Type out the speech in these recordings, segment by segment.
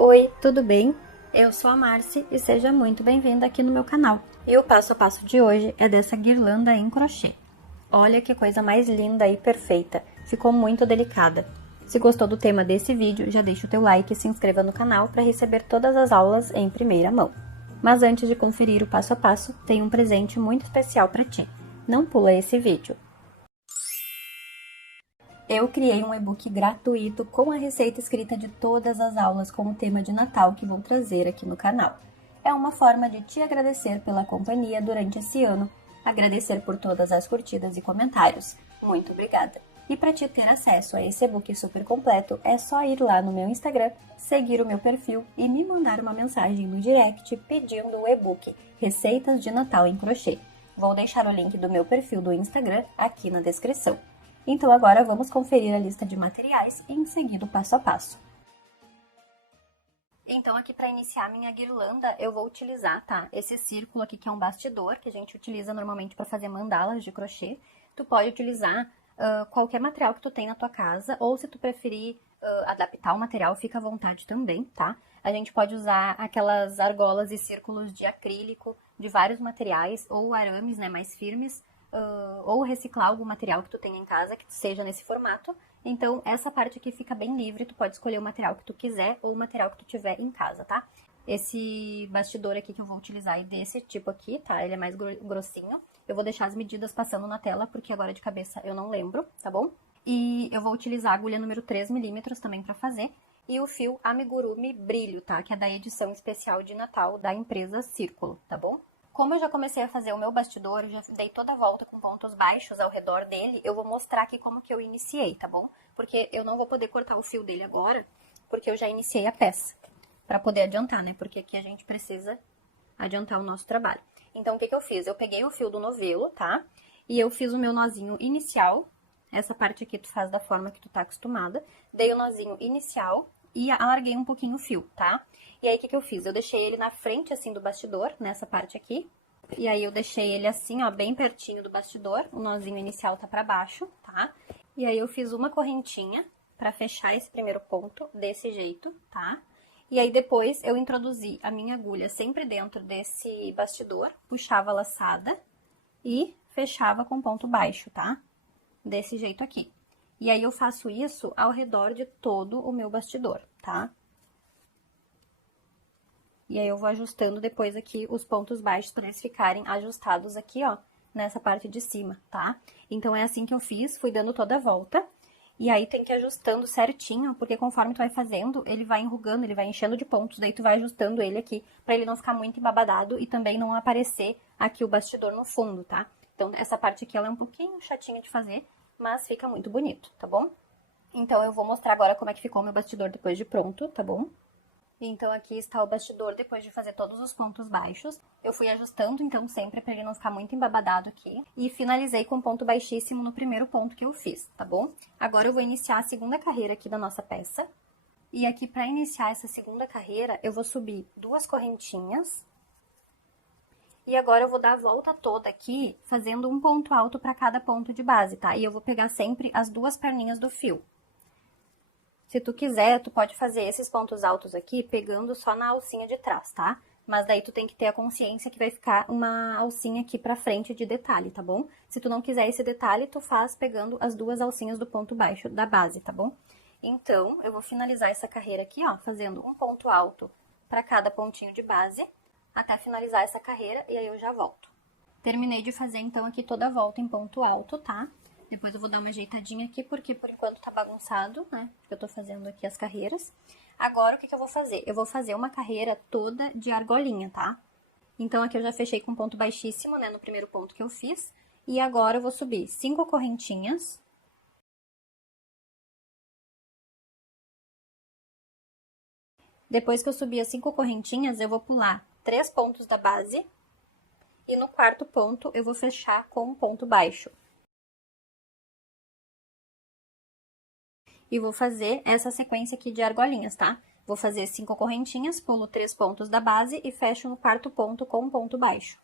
Oi, tudo bem? Eu sou a Marci e seja muito bem-vinda aqui no meu canal. E o passo a passo de hoje é dessa guirlanda em crochê. Olha que coisa mais linda e perfeita, ficou muito delicada. Se gostou do tema desse vídeo, já deixa o teu like e se inscreva no canal para receber todas as aulas em primeira mão. Mas antes de conferir o passo a passo, tem um presente muito especial para ti. Não pula esse vídeo. Eu criei um e-book gratuito com a receita escrita de todas as aulas com o tema de Natal que vou trazer aqui no canal. É uma forma de te agradecer pela companhia durante esse ano, agradecer por todas as curtidas e comentários. Muito obrigada! E para te ter acesso a esse e-book super completo, é só ir lá no meu Instagram, seguir o meu perfil e me mandar uma mensagem no direct pedindo o e-book Receitas de Natal em Crochê. Vou deixar o link do meu perfil do Instagram aqui na descrição. Então agora vamos conferir a lista de materiais e em seguida o passo a passo. Então aqui para iniciar minha guirlanda eu vou utilizar, tá? Esse círculo aqui que é um bastidor, que a gente utiliza normalmente para fazer mandalas de crochê. Tu pode utilizar qualquer material que tu tem na tua casa, ou se tu preferir adaptar o material, fica à vontade também, tá? A gente pode usar aquelas argolas e círculos de acrílico, de vários materiais, ou arames, né, mais firmes, ou reciclar algum material que tu tenha em casa, que seja nesse formato. Então, essa parte aqui fica bem livre, tu pode escolher o material que tu quiser ou o material que tu tiver em casa, tá? Esse bastidor aqui que eu vou utilizar é desse tipo aqui, tá? Ele é mais grossinho. Eu vou deixar as medidas passando na tela, porque agora de cabeça eu não lembro, tá bom? E eu vou utilizar a agulha número 3mm também pra fazer. E o fio Amigurumi Brilho, tá? Que é da edição especial de Natal da empresa Círculo, tá bom? Como eu já comecei a fazer o meu bastidor, eu já dei toda a volta com pontos baixos ao redor dele, eu vou mostrar aqui como que eu iniciei, tá bom? Porque eu não vou poder cortar o fio dele agora, porque eu já iniciei a peça, pra poder adiantar, né? Porque aqui a gente precisa adiantar o nosso trabalho. Então, o que que eu fiz? Eu peguei o fio do novelo, tá? E eu fiz o meu nozinho inicial, essa parte aqui tu faz da forma que tu tá acostumada, dei o nozinho inicial e alarguei um pouquinho o fio, tá? E aí, o que que eu fiz? Eu deixei ele na frente, assim, do bastidor, nessa parte aqui. E aí, eu deixei ele assim, ó, bem pertinho do bastidor. O nozinho inicial tá pra baixo, tá? E aí, eu fiz uma correntinha pra fechar esse primeiro ponto, desse jeito, tá? E aí, depois, eu introduzi a minha agulha sempre dentro desse bastidor, puxava a laçada e fechava com ponto baixo, tá? Desse jeito aqui. E aí, eu faço isso ao redor de todo o meu bastidor, tá? E aí, eu vou ajustando depois aqui os pontos baixos para eles ficarem ajustados aqui, ó, nessa parte de cima, tá? Então, é assim que eu fiz, fui dando toda a volta. E aí, tem que ir ajustando certinho, porque conforme tu vai fazendo, ele vai enrugando, ele vai enchendo de pontos, daí tu vai ajustando ele aqui, pra ele não ficar muito embabadado e também não aparecer aqui o bastidor no fundo, tá? Então, essa parte aqui, ela é um pouquinho chatinha de fazer, mas fica muito bonito, tá bom? Então, eu vou mostrar agora como é que ficou o meu bastidor depois de pronto, tá bom? Então, aqui está o bastidor depois de fazer todos os pontos baixos. Eu fui ajustando, então, sempre para ele não ficar muito embabadado aqui. E finalizei com ponto baixíssimo no primeiro ponto que eu fiz, tá bom? Agora, eu vou iniciar a segunda carreira aqui da nossa peça. E aqui, para iniciar essa segunda carreira, eu vou subir 2 correntinhas. E agora, eu vou dar a volta toda aqui, fazendo um ponto alto para cada ponto de base, tá? E eu vou pegar sempre as 2 perninhas do fio. Se tu quiser, tu pode fazer esses pontos altos aqui pegando só na alcinha de trás, tá? Mas daí tu tem que ter a consciência que vai ficar uma alcinha aqui pra frente de detalhe, tá bom? Se tu não quiser esse detalhe, tu faz pegando as 2 alcinhas do ponto baixo da base, tá bom? Então, eu vou finalizar essa carreira aqui, ó, fazendo um ponto alto pra cada pontinho de base, até finalizar essa carreira, e aí eu já volto. Terminei de fazer, então, aqui toda a volta em ponto alto, tá? Depois eu vou dar uma ajeitadinha aqui, porque por enquanto tá bagunçado, né? Porque eu tô fazendo aqui as carreiras. Agora, o que que eu vou fazer? Eu vou fazer uma carreira toda de argolinha, tá? Então, aqui eu já fechei com ponto baixíssimo, né? No primeiro ponto que eu fiz. E agora, eu vou subir 5 correntinhas. Depois que eu subir as 5 correntinhas, eu vou pular 3 pontos da base. E no quarto ponto, eu vou fechar com um ponto baixo. E vou fazer essa sequência aqui de argolinhas, tá? Vou fazer 5 correntinhas, pulo 3 pontos da base e fecho no quarto ponto com um ponto baixo.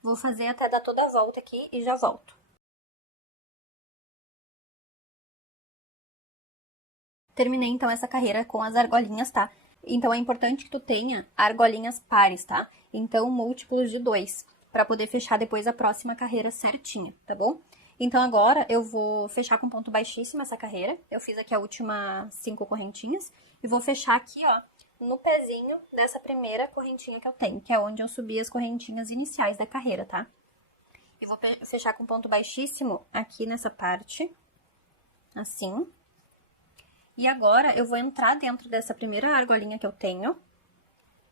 Vou fazer até dar toda a volta aqui e já volto. Terminei, então, essa carreira com as argolinhas, tá? Então, é importante que tu tenha argolinhas pares, tá? Então, múltiplos de 2, para poder fechar depois a próxima carreira certinha, tá bom? Então, agora, eu vou fechar com ponto baixíssimo essa carreira. Eu fiz aqui a última 5 correntinhas. E vou fechar aqui, ó, no pezinho dessa primeira correntinha que eu tenho, que é onde eu subi as correntinhas iniciais da carreira, tá? E vou fechar com ponto baixíssimo aqui nessa parte, assim. E agora, eu vou entrar dentro dessa primeira argolinha que eu tenho.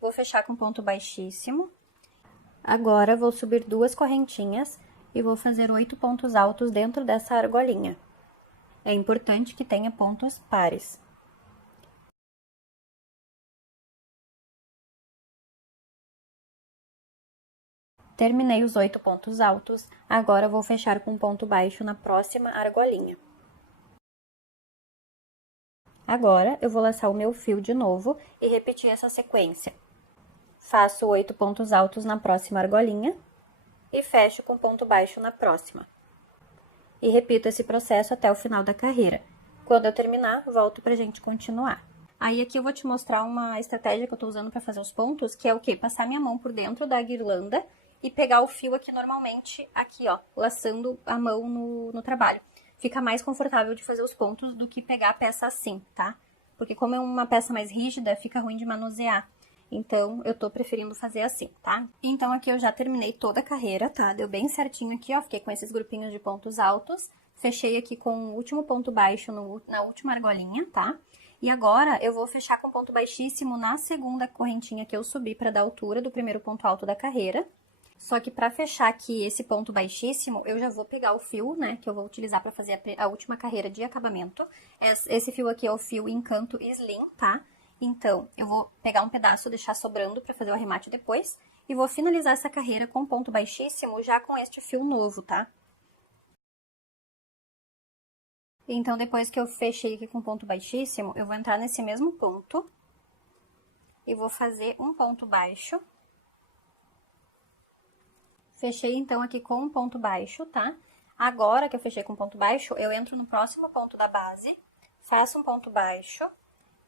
Vou fechar com ponto baixíssimo. Agora, vou subir 2 correntinhas e vou fazer 8 pontos altos dentro dessa argolinha. É importante que tenha pontos pares. Terminei os 8 pontos altos, agora vou fechar com ponto baixo na próxima argolinha. Agora, eu vou laçar o meu fio de novo e repetir essa sequência. Faço 8 pontos altos na próxima argolinha e fecho com ponto baixo na próxima. E repito esse processo até o final da carreira. Quando eu terminar, volto pra gente continuar. Aí aqui eu vou te mostrar uma estratégia que eu tô usando pra fazer os pontos, que é o quê? Passar minha mão por dentro da guirlanda e pegar o fio aqui normalmente, aqui ó, laçando a mão no trabalho. Fica mais confortável de fazer os pontos do que pegar a peça assim, tá? Porque como é uma peça mais rígida, fica ruim de manusear. Então, eu tô preferindo fazer assim, tá? Então, aqui eu já terminei toda a carreira, tá? Deu bem certinho aqui, ó, fiquei com esses grupinhos de pontos altos. Fechei aqui com o último ponto baixo na última argolinha, tá? E agora, eu vou fechar com ponto baixíssimo na segunda correntinha que eu subi pra dar altura do primeiro ponto alto da carreira. Só que pra fechar aqui esse ponto baixíssimo, eu já vou pegar o fio, né, que eu vou utilizar pra fazer a última carreira de acabamento. Esse fio aqui é o fio Encanto Slim, tá? Então, eu vou pegar um pedaço, deixar sobrando pra fazer o arremate depois. E vou finalizar essa carreira com ponto baixíssimo já com este fio novo, tá? Então, depois que eu fechei aqui com ponto baixíssimo, eu vou entrar nesse mesmo ponto. E vou fazer um ponto baixo. Fechei, então, aqui com um ponto baixo, tá? Agora que eu fechei com ponto baixo, eu entro no próximo ponto da base, faço um ponto baixo,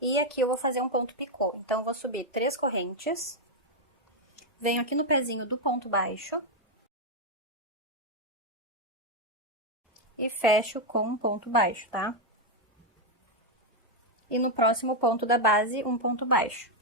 e aqui eu vou fazer um ponto picô. Então, eu vou subir 3 correntes, venho aqui no pezinho do ponto baixo, e fecho com um ponto baixo, tá? E no próximo ponto da base, um ponto baixo.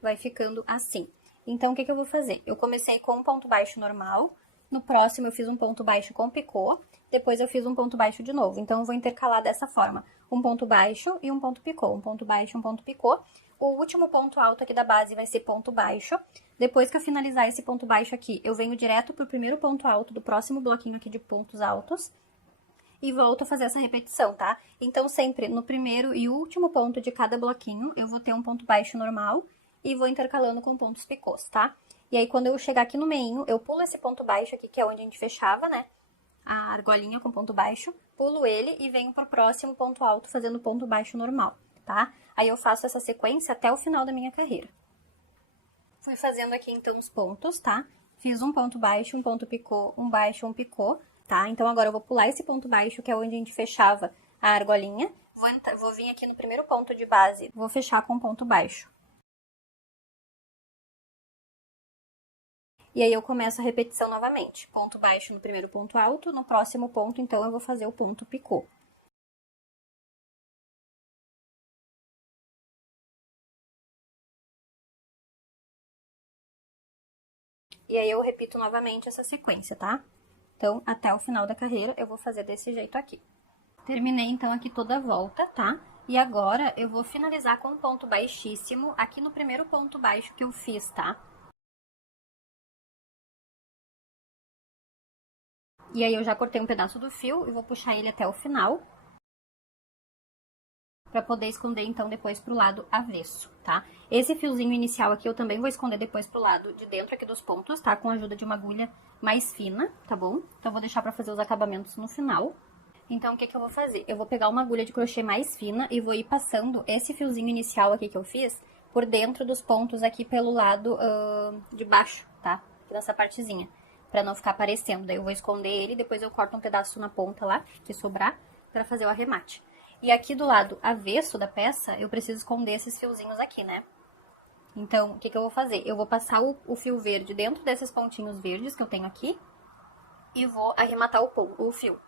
Vai ficando assim. Então, o que eu vou fazer? Eu comecei com um ponto baixo normal, no próximo eu fiz um ponto baixo com picô, depois eu fiz um ponto baixo de novo. Então, eu vou intercalar dessa forma, um ponto baixo e um ponto picô, um ponto baixo e um ponto picô. O último ponto alto aqui da base vai ser ponto baixo. Depois que eu finalizar esse ponto baixo aqui, eu venho direto pro primeiro ponto alto do próximo bloquinho aqui de pontos altos. E volto a fazer essa repetição, tá? Então, sempre no primeiro e último ponto de cada bloquinho, eu vou ter um ponto baixo normal e vou intercalando com pontos picôs, tá? E aí, quando eu chegar aqui no meinho, eu pulo esse ponto baixo aqui, que é onde a gente fechava, né? A argolinha com ponto baixo, pulo ele e venho pro próximo ponto alto fazendo ponto baixo normal, tá? Aí, eu faço essa sequência até o final da minha carreira. Fui fazendo aqui, então, os pontos, tá? Fiz um ponto baixo, um ponto picô, um baixo, um picô, tá? Então, agora eu vou pular esse ponto baixo, que é onde a gente fechava a argolinha. Vou vir aqui no primeiro ponto de base, vou fechar com um ponto baixo. E aí, eu começo a repetição novamente. Ponto baixo no primeiro ponto alto, no próximo ponto, então, eu vou fazer o ponto picô. E aí, eu repito novamente essa sequência, tá? Então, até o final da carreira, eu vou fazer desse jeito aqui. Terminei, então, aqui toda a volta, tá? E agora, eu vou finalizar com um ponto baixíssimo aqui no primeiro ponto baixo que eu fiz, tá? E aí, eu já cortei um pedaço do fio e vou puxar ele até o final. Pra poder esconder, então, depois pro lado avesso, tá? Esse fiozinho inicial aqui eu também vou esconder depois pro lado de dentro aqui dos pontos, tá? Com a ajuda de uma agulha mais fina, tá bom? Então, vou deixar pra fazer os acabamentos no final. Então, o que eu vou fazer? Eu vou pegar uma agulha de crochê mais fina e vou ir passando esse fiozinho inicial aqui que eu fiz por dentro dos pontos aqui pelo lado de baixo, tá? Nessa partezinha, pra não ficar aparecendo. Daí eu vou esconder ele e depois eu corto um pedaço na ponta lá, que sobrar, pra fazer o arremate. E aqui do lado avesso da peça, eu preciso esconder esses fiozinhos aqui, né? Então, o que eu vou fazer? Eu vou passar o fio verde dentro desses pontinhos verdes que eu tenho aqui e vou arrematar o fio.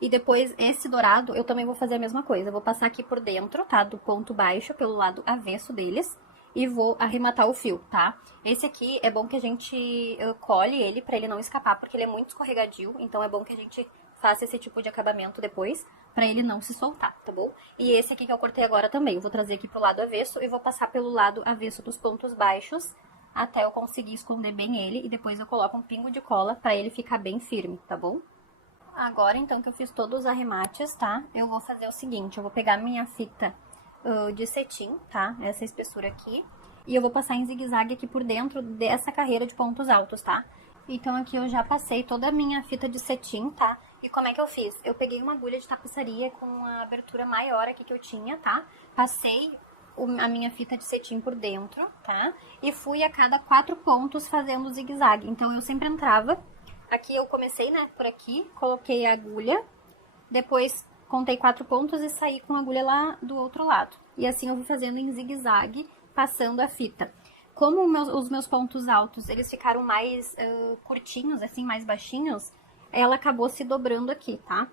E depois, esse dourado, eu também vou fazer a mesma coisa. Eu vou passar aqui por dentro, tá? Do ponto baixo, pelo lado avesso deles. E vou arrematar o fio, tá? Esse aqui é bom que a gente colhe ele pra ele não escapar, porque ele é muito escorregadio. Então, é bom que a gente faça esse tipo de acabamento depois, pra ele não se soltar, tá bom? E esse aqui que eu cortei agora também, eu vou trazer aqui pro lado avesso e vou passar pelo lado avesso dos pontos baixos, até eu conseguir esconder bem ele, e depois eu coloco um pingo de cola pra ele ficar bem firme, tá bom? Agora, então, que eu fiz todos os arremates, tá? Eu vou fazer o seguinte, eu vou pegar minha fita de cetim, tá? Essa espessura aqui. E eu vou passar em zigue-zague aqui por dentro dessa carreira de pontos altos, tá? Então, aqui eu já passei toda a minha fita de cetim, tá? E como é que eu fiz? Eu peguei uma agulha de tapeçaria com a abertura maior aqui que eu tinha, tá? Passei a minha fita de cetim por dentro, tá? E fui a cada 4 pontos fazendo zigue-zague. Então, eu sempre entrava... Aqui eu comecei, né, por aqui, coloquei a agulha, depois contei 4 pontos e saí com a agulha lá do outro lado. E assim eu vou fazendo em zigue-zague, passando a fita. Como os meus pontos altos, eles ficaram mais curtinhos, assim, mais baixinhos, ela acabou se dobrando aqui, tá?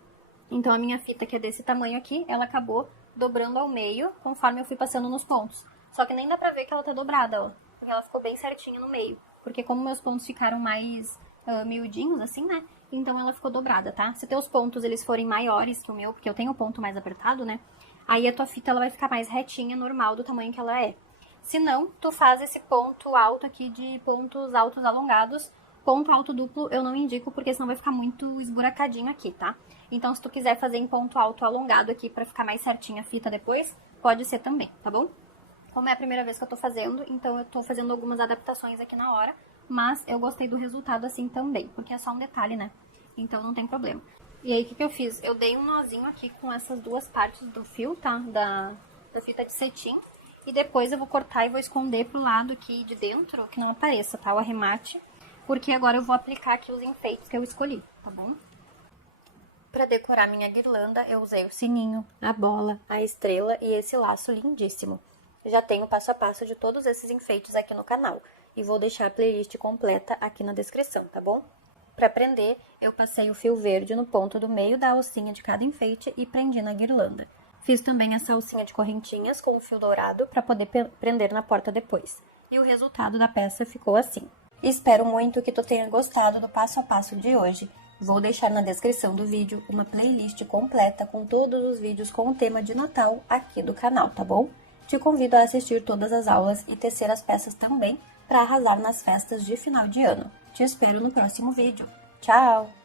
Então a minha fita, que é desse tamanho aqui, ela acabou dobrando ao meio, conforme eu fui passando nos pontos. Só que nem dá pra ver que ela tá dobrada, ó, porque ela ficou bem certinha no meio. Porque como meus pontos ficaram mais... miudinhos, assim, né? Então ela ficou dobrada, tá? Se teus pontos eles forem maiores que o meu, porque eu tenho o ponto mais apertado, né? Aí a tua fita ela vai ficar mais retinha, normal, do tamanho que ela é. Se não, tu faz esse ponto alto aqui de pontos altos alongados. Ponto alto duplo eu não indico, porque senão vai ficar muito esburacadinho aqui, tá? Então se tu quiser fazer em ponto alto alongado aqui pra ficar mais certinha a fita depois, pode ser também, tá bom? Como é a primeira vez que eu tô fazendo, então eu tô fazendo algumas adaptações aqui na hora. Mas eu gostei do resultado assim também, porque é só um detalhe, né? Então não tem problema. E aí, o que eu fiz? Eu dei um nozinho aqui com essas duas partes do fio, tá? Da fita de cetim. E depois eu vou cortar e vou esconder pro lado aqui de dentro, que não apareça, tá? O arremate. Porque agora eu vou aplicar aqui os enfeites que eu escolhi, tá bom? Pra decorar minha guirlanda, eu usei o sininho, a bola, a estrela e esse laço lindíssimo. Já tenho passo a passo de todos esses enfeites aqui no canal. E vou deixar a playlist completa aqui na descrição, tá bom? Pra prender, eu passei o fio verde no ponto do meio da alcinha de cada enfeite e prendi na guirlanda. Fiz também essa alcinha de correntinhas com o fio dourado pra poder prender na porta depois. E o resultado da peça ficou assim. Espero muito que tu tenha gostado do passo a passo de hoje. Vou deixar na descrição do vídeo uma playlist completa com todos os vídeos com o tema de Natal aqui do canal, tá bom? Te convido a assistir todas as aulas e tecer as peças também, para arrasar nas festas de final de ano. Te espero no próximo vídeo. Tchau!